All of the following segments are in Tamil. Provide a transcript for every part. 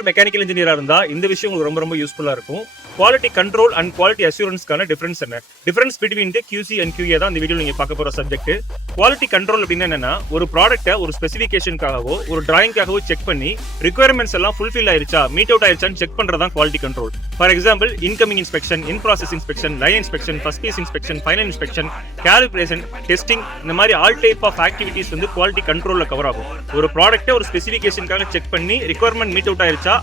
பேர் மெக்கானிக்கல் இன்ஜினியரா இருந்தா இந்த விஷயம் உங்களுக்கு ரொம்ப ரொம்ப யூஸ்ஃபுல்லா இருக்கும். குவாலிட்டி கண்ட்ரோல் அண்ட் குவாலிட்டி அஷூரன்ஸ்க்கான டிஃபரன்ஸ் என்ன? Difference between QC and QA தான் இந்த வீடியோ நீங்க பார்க்க போற சப்ஜெக்ட். குவாலிட்டி கண்ட்ரோல் அப்படின்னா என்னன்னா, ஒரு ப்ராடக்ட்டை ஒரு ஸ்பெசிஃபிகேஷனுக்காகவோ ஒரு டிராயிங்காகவோ செக் பண்ணி ரிக்வயர்மெண்ட்ஸ் எல்லாம் ஃபுல்ஃபில் ஆயிருச்சா, மீட் அவுட் ஆயிருச்சான்னு செக் பண்றதான் quality control. For example, incoming inspection, in process inspection, line inspection, first piece inspection, final inspection, calibration, testing, இந்த மாதிரி ஆல் டைப் ஆஃப் ஆக்டிவிட்டிஸ் வந்து குவாலிட்டி கண்ட்ரோல்ல கவர் ஆகும். ஒரு ப்ராடக்ட்டை ஒரு ஸ்பெசிஃபிகேஷனுக்காக செக் பண்ணி ரிக்வயர்மெண்ட் மீட் அவுட் ஆயிருச்சா,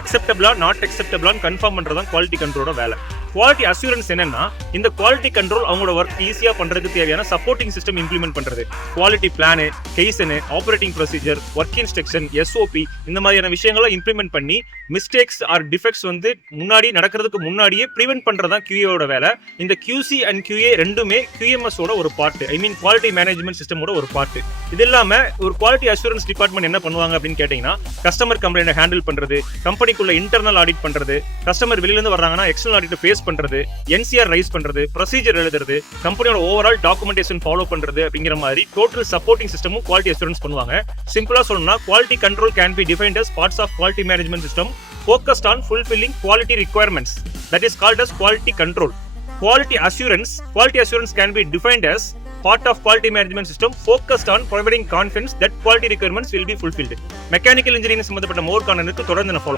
அக்செப்டபிளா நாட் அக்செப்டபிளான்னு கன்ஃபார்ம் பண்றதான் குவாலிட்டி கண்ட்ரோலோட வேலை. குவாலிட்டி அஷூரன்ஸ் என்னன்னா, இந்த குவாலிட்டி கண்ட்ரோல் அவங்களோட ஒர்க் ஈஸியா பண்றதுக்கு தேவையான சப்போர்ட்டிங் சிஸ்டம் இம்ப்ளிமெண்ட் பண்றது. Quality plan, kaizen, operating procedure, work instruction, SOP இந்த மாதிரியான விஷயங்களை இம்ப்ளிமெண்ட் பண்ணி மிஸ்டேக்ஸ் ஆர் டிஃபெக்ட்ஸ் வந்து முன்னாடி நடக்கிறதுக்கு முன்னாடியே ப்ரிவென்ட் பண்றதா QA வேலை. இந்த QC அண்ட் QA ரெண்டுமே QMS ஓட ஒரு பார்ட், ஐ மீன் குவாலிட்டி மேனேஜ்மெண்ட் சிஸ்டமோட ஒரு பார்ட். இது இல்லாம ஒரு குவாலிட்டி அஷூரன்ஸ் டிபார்ட்மெண்ட் என்ன பண்ணுவாங்க அப்படின்னு கேட்டீங்கன்னா, கஸ்டமர் கம்ப்ளைண்ட் ஹேண்டில் பண்றது, கம்பெனிக்குள்ள இன்டர்னல் ஆடிட் பண்றது, கஸ்டமர் வெளியில இருந்து வர்றாங்கன்னா எக்ஸ்டர்னல் ஆடிட் ஃபேஸ் பண்றது, NCR ரைஸ் பண்றது, ப்ரொசீஜர் எழுதுறது, கம்பெனியோட ஓவரால் டாக்குமெண்டேஷன் ஃபாலோ பண்றது அப்படிங்கிற மாதிரி டோட்டல் சப்போர்ட்டிங் சிஸ்டமும் குவாலிட்டி அஷூரன்ஸ் பண்ணுவாங்க. சிம்பிளா சொல்லணும்னா, quality control can be defined as parts of quality management system focused on fulfilling quality requirements, that is called as quality control. Quality assurance can be defined as part of quality management system focused on providing confidence that quality requirements will be fulfilled. Mechanical engineering சம்பந்தப்பட்ட மோர் கான்டென்ட்க்கு தொடர்ந்து ஃபாலோ